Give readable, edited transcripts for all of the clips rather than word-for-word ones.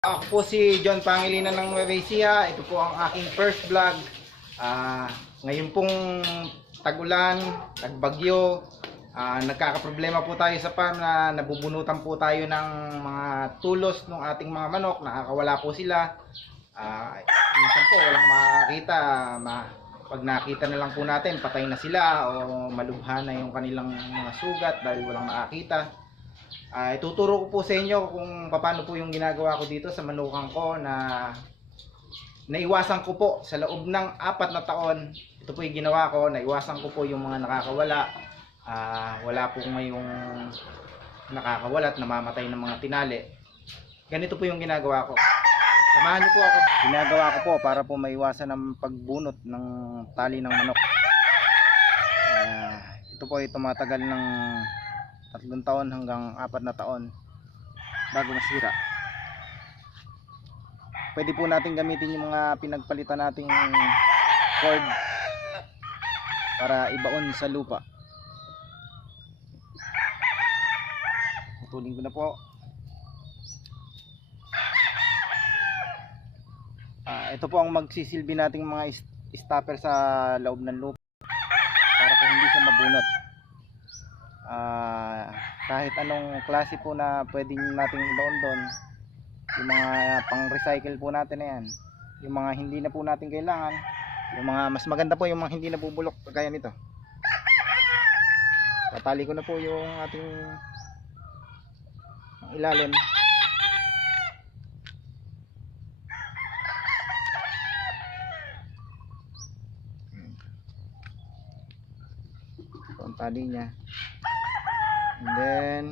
Ako po si John Pangilinan ng Nueva Ecija. Ito po ang aking first vlog. Ngayon pong tag-ulan, tagbagyo, nagkakaproblema po tayo sa farm na nabubunutan po tayo ng mga tulos ng ating mga manok. Nakakawala po sila. Minsan po walang makakita. Pag nakita na lang po natin, patay na sila o malubha na yung kanilang mga sugat dahil walang nakakita. Ituturo ko po sa inyo kung paano po yung ginagawa ko dito sa manukan ko na naiwasan ko po sa loob ng 4 na taon. Ito po yung ginawa ko, naiwasan ko po yung mga nakakawala. Wala po ngayong nakakawala at namamatay ng mga tinali. Ganito po yung ginagawa ko. Samahan niyo po ako. Ginagawa ko po para po maiwasan ang pagbunot ng tali ng manok. Ito po ay tumatagal ng 3 taon hanggang 4 na taon bago masira. Pwede po natin gamitin yung mga pinagpalitan nating cord para ibaon sa lupa. Putulin ko na po. Ito po ang magsisilbi nating mga stopper sa loob ng lupa para po hindi siya mabunot. Kahit anong klase po na pwedeng nating ibaon doon, yung mga pang recycle po natin na yan, yung mga hindi na po natin kailangan, yung mga mas maganda po yung mga hindi nabubulok kagaya nito. Tatali ko na po yung ating ilalim. Ito ang tali nya. And then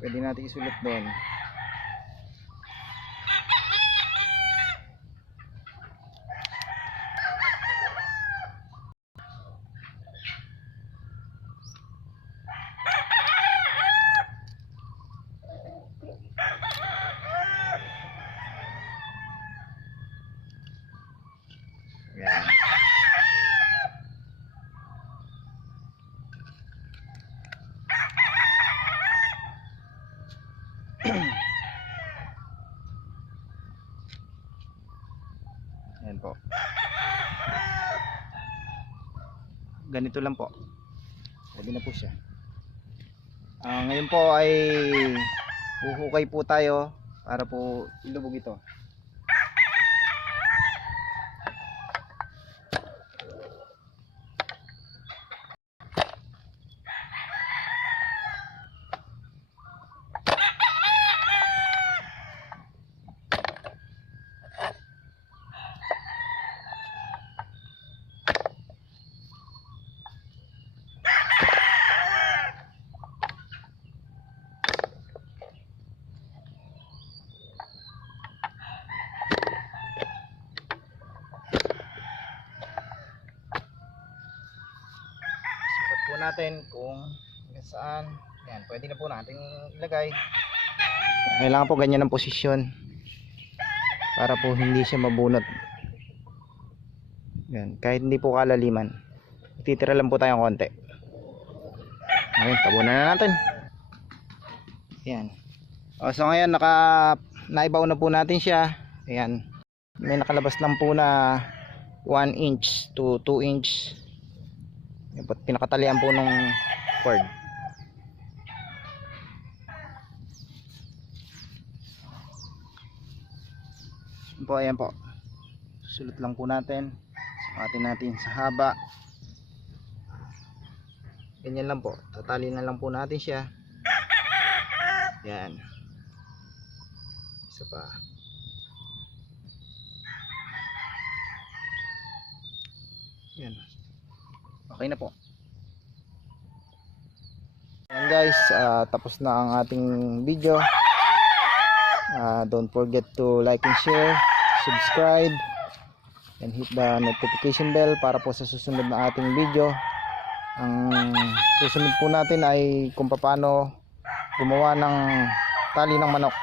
pwede natin isulat doon. Yan. Ayan po. Ganito lang po. Pwede na po siya. Ngayon po ay huhukay po tayo para po ilubog ito. Natin kung saan. Yan, pwede na po natin ilagay. Kailangan po ganyan ang posisyon para po hindi siya mabunot. Yan, kahit hindi po kalaliman, titira lang po tayong konti. Ngayon, tabunan na natin. Yan. So ngayon naibaw na po natin siya. Ayan, may nakalabas lang po na 1 inch to 2 inch. Pinakatalian po nung cord. Ayan po. Sulat lang po natin. Sukatin natin sa haba. Ganyan lang po. Tatali na lang po natin siya. Yan. Isa pa. Yan. Okay na po. Ayan guys, tapos na ang ating video. Don't forget to like and share, subscribe, and hit the notification bell para po sa susunod na ating video. Ang susunod po natin ay kung paano gumawa ng tali ng manok.